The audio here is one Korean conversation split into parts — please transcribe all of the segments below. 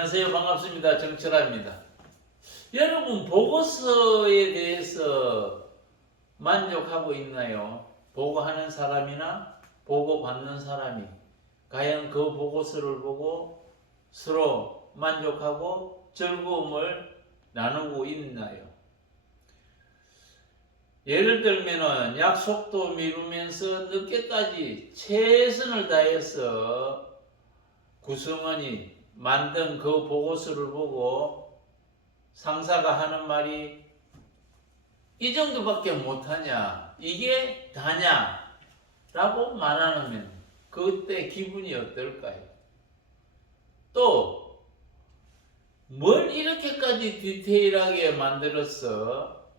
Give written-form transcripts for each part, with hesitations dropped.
안녕하세요. 반갑습니다. 정철아입니다. 여러분, 보고서에 대해서 만족하고 있나요? 보고하는 사람이나 보고받는 사람이 과연 그 보고서를 보고 서로 만족하고 즐거움을 나누고 있나요? 예를 들면 약속도 미루면서 늦게까지 최선을 다해서 구성원이 만든 그 보고서를 보고 상사가 하는 말이 이 정도밖에 못하냐, 이게 다냐 라고 말하면 그때 기분이 어떨까요? 또 뭘 이렇게까지 디테일하게 만들어서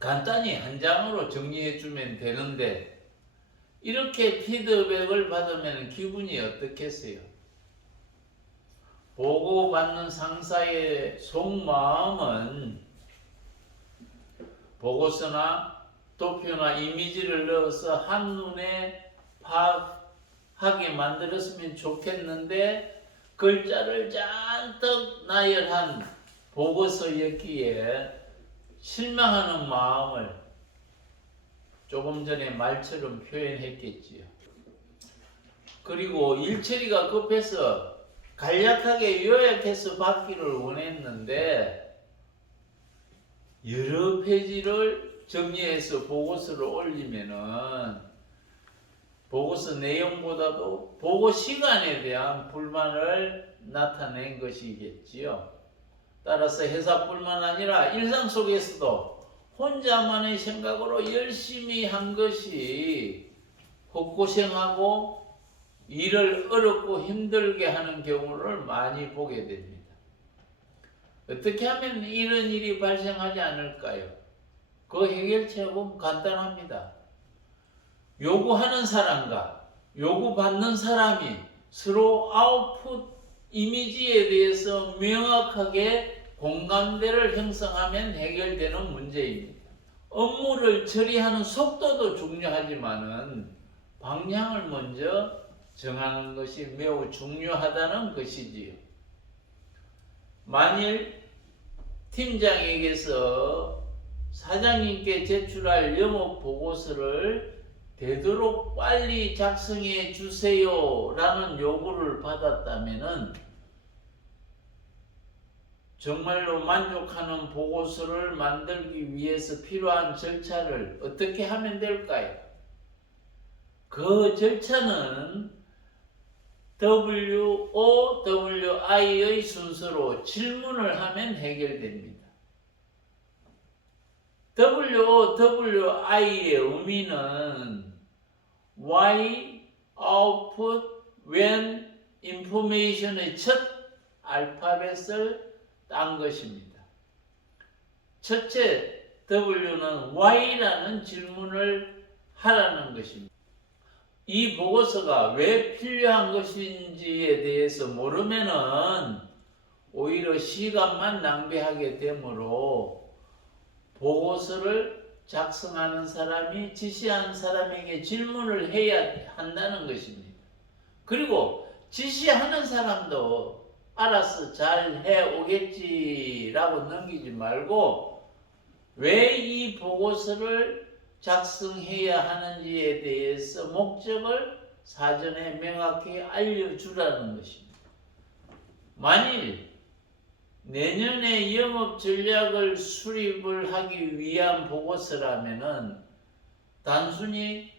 간단히 한 장으로 정리해 주면 되는데 이렇게 피드백을 받으면 기분이 어떻겠어요? 보고받는 상사의 속마음은 보고서나 도표나 이미지를 넣어서 한눈에 파악하게 만들었으면 좋겠는데 글자를 잔뜩 나열한 보고서였기에 실망하는 마음을 조금 전에 말처럼 표현했겠지요. 그리고 일처리가 급해서 간략하게 요약해서 받기를 원했는데 여러 페이지를 정리해서 보고서를 올리면은 보고서 내용보다도 보고 시간에 대한 불만을 나타낸 것이겠지요. 따라서 회사뿐만 아니라 일상 속에서도 혼자만의 생각으로 열심히 한 것이 헛고생하고 일을 어렵고 힘들게 하는 경우를 많이 보게 됩니다. 어떻게 하면 이런 일이 발생하지 않을까요? 그 해결책은 간단합니다. 요구하는 사람과 요구받는 사람이 서로 아웃풋 이미지에 대해서 명확하게 공감대를 형성하면 해결되는 문제입니다. 업무를 처리하는 속도도 중요하지만은 방향을 먼저 정하는 것이 매우 중요하다는 것이지요. 만일 팀장에게서 사장님께 제출할 영업 보고서를 되도록 빨리 작성해 주세요 라는 요구를 받았다면은 정말로 만족하는 보고서를 만들기 위해서 필요한 절차를 어떻게 하면 될까요? 그 절차는 WOWI의 순서로 질문을 하면 해결됩니다. WOWI의 의미는 Why, Output, When, Information의 첫 알파벳을 딴 것입니다. 첫째 W는 Why라는 질문을 하라는 것입니다. 이 보고서가 왜 필요한 것인지에 대해서 모르면은 오히려 시간만 낭비하게 되므로 보고서를 작성하는 사람이 지시한 사람에게 질문을 해야 한다는 것입니다. 그리고 지시하는 사람도 알아서 잘 해오겠지라고 넘기지 말고 왜 이 보고서를 작성해야 하는지에 대해서 목적을 사전에 명확히 알려주라는 것입니다. 만일 내년에 영업 전략을 수립을 하기 위한 보고서라면은 단순히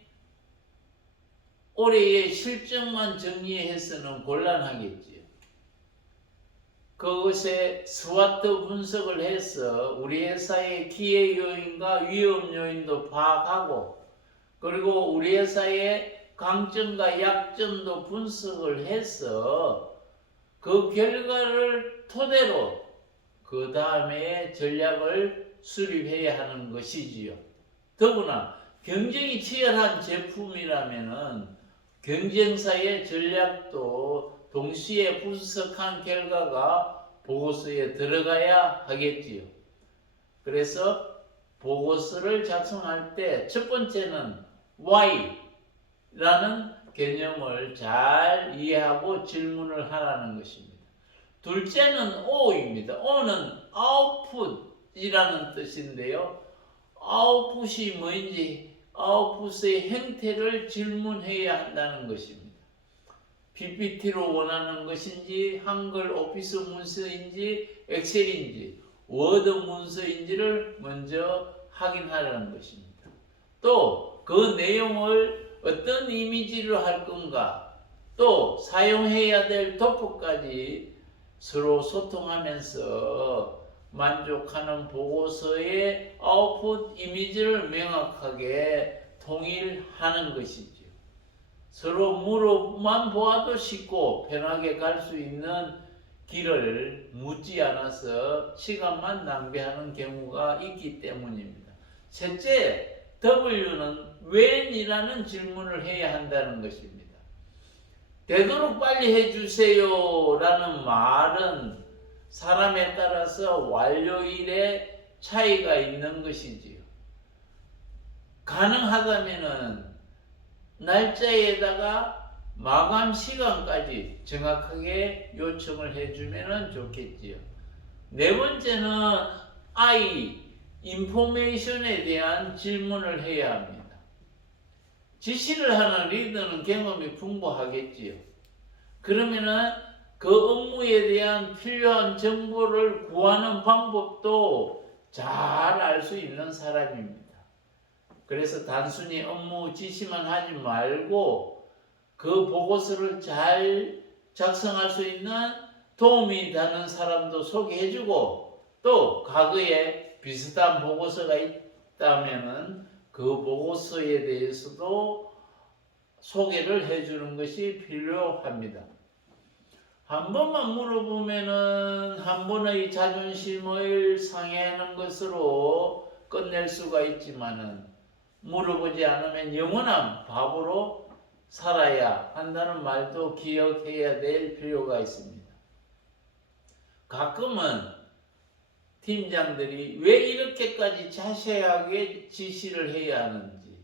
올해의 실적만 정리해서는 곤란하겠지요. 그것에 스와트 분석을 해서 우리 회사의 기회 요인과 위험 요인도 파악하고 그리고 우리 회사의 강점과 약점도 분석을 해서 그 결과를 토대로 그 다음에 전략을 수립해야 하는 것이지요. 더구나 경쟁이 치열한 제품이라면은 경쟁사의 전략도 동시에 분석한 결과가 보고서에 들어가야 하겠지요. 그래서 보고서를 작성할 때 첫 번째는 Why라는 개념을 잘 이해하고 질문을 하라는 것입니다. 둘째는 O입니다. O는 output이라는 뜻인데요. output이 뭔지, output의 형태를 질문해야 한다는 것입니다. PPT로 원하는 것인지, 한글 오피스 문서인지, 엑셀인지, 워드 문서인지를 먼저 확인하라는 것입니다. 또 그 내용을 어떤 이미지로 할 건가, 또 사용해야 될 도표까지 서로 소통하면서 만족하는 보고서의 아웃풋 이미지를 명확하게 통일하는 것이죠. 서로 물어만 보아도 쉽고 편하게 갈 수 있는 길을 묻지 않아서 시간만 낭비하는 경우가 있기 때문입니다. 셋째, W는 when이라는 질문을 해야 한다는 것입니다. 되도록 빨리 해주세요 라는 말은 사람에 따라서 완료일에 차이가 있는 것이지요. 가능하다면 날짜에다가 마감 시간까지 정확하게 요청을 해주면 좋겠지요. 네 번째는 I, 인포메이션에 대한 질문을 해야 합니다. 지시를 하는 리더는 경험이 풍부하겠지요. 그러면은 그 업무에 대한 필요한 정보를 구하는 방법도 잘 알 수 있는 사람입니다. 그래서 단순히 업무 지시만 하지 말고 그 보고서를 잘 작성할 수 있는 도움이 되는 사람도 소개해주고, 또 과거에 비슷한 보고서가 있다면은 그 보고서에 대해서도 소개를 해주는 것이 필요합니다. 한 번만 물어보면은 한 번의 자존심을 상해하는 것으로 끝낼 수가 있지만은, 물어보지 않으면 영원한 바보로 살아야 한다는 말도 기억해야 될 필요가 있습니다. 가끔은 팀장들이 왜 이렇게까지 자세하게 지시를 해야 하는지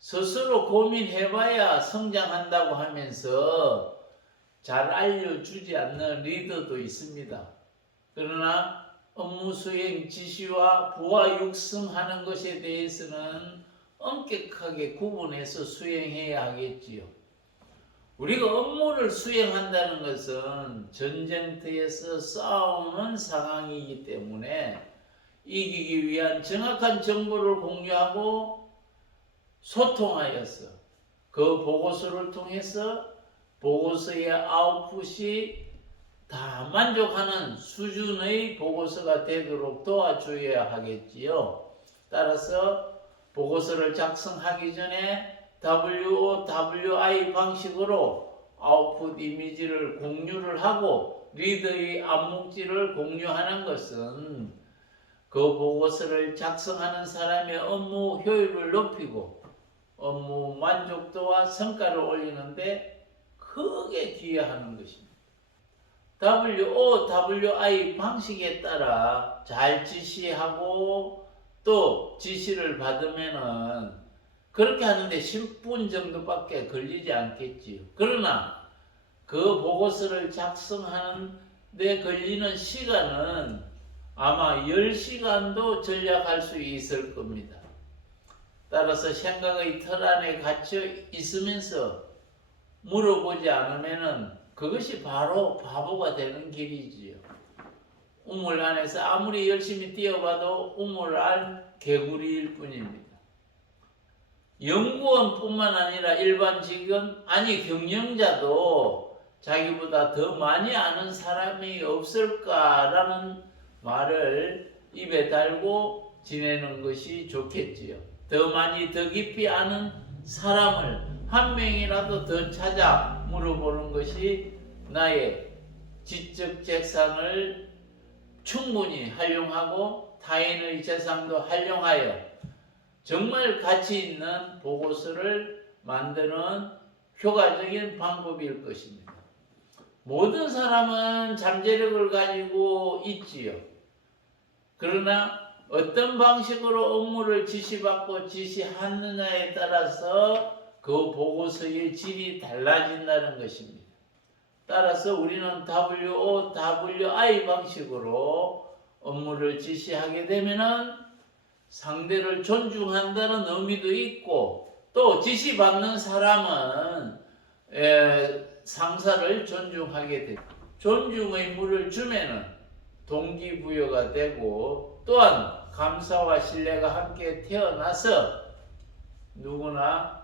스스로 고민해봐야 성장한다고 하면서 잘 알려주지 않는 리더도 있습니다. 그러나 업무 수행 지시와 부하 육성하는 것에 대해서는 엄격하게 구분해서 수행해야 하겠지요. 우리가 업무를 수행한다는 것은 전쟁터에서 싸우는 상황이기 때문에 이기기 위한 정확한 정보를 공유하고 소통하여서 그 보고서를 통해서 보고서의 아웃풋이 다 만족하는 수준의 보고서가 되도록 도와줘야 하겠지요. 따라서 보고서를 작성하기 전에 WOWI 방식으로 아웃풋 이미지를 공유를 하고 리더의 암묵지를 공유하는 것은 그 보고서를 작성하는 사람의 업무 효율을 높이고 업무 만족도와 성과를 올리는데 크게 기여하는 것입니다. WOWI 방식에 따라 잘 지시하고 또 지시를 받으면은 그렇게 하는데 10분 정도밖에 걸리지 않겠지요. 그러나 그 보고서를 작성하는 데 걸리는 시간은 아마 10시간도 절약할 수 있을 겁니다. 따라서 생각의 틀 안에 갇혀 있으면서 물어보지 않으면은 그것이 바로 바보가 되는 길이지요. 우물 안에서 아무리 열심히 뛰어봐도 우물 안 개구리일 뿐입니다. 연구원뿐만 아니라 일반 직원, 아니 경영자도 자기보다 더 많이 아는 사람이 없을까라는 말을 입에 달고 지내는 것이 좋겠지요. 더 많이 더 깊이 아는 사람을 한 명이라도 더 찾아 물어보는 것이 나의 지적 재산을 충분히 활용하고 타인의 재산도 활용하여 정말 가치 있는 보고서를 만드는 효과적인 방법일 것입니다. 모든 사람은 잠재력을 가지고 있지요. 그러나 어떤 방식으로 업무를 지시받고 지시하느냐에 따라서 그 보고서의 질이 달라진다는 것입니다. 따라서 우리는 WOWI 방식으로 업무를 지시하게 되면은 상대를 존중한다는 의미도 있고, 또 지시받는 사람은 상사를 존중하게 됩니다. 존중의 물을 주면은 동기부여가 되고, 또한 감사와 신뢰가 함께 태어나서 누구나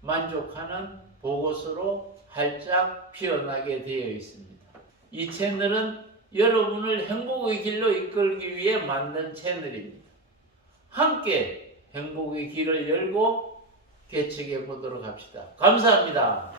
만족하는 보고서로 활짝 피어나게 되어 있습니다. 이 채널은 여러분을 행복의 길로 이끌기 위해 만든 채널입니다. 함께 행복의 길을 열고 개척해 보도록 합시다. 감사합니다.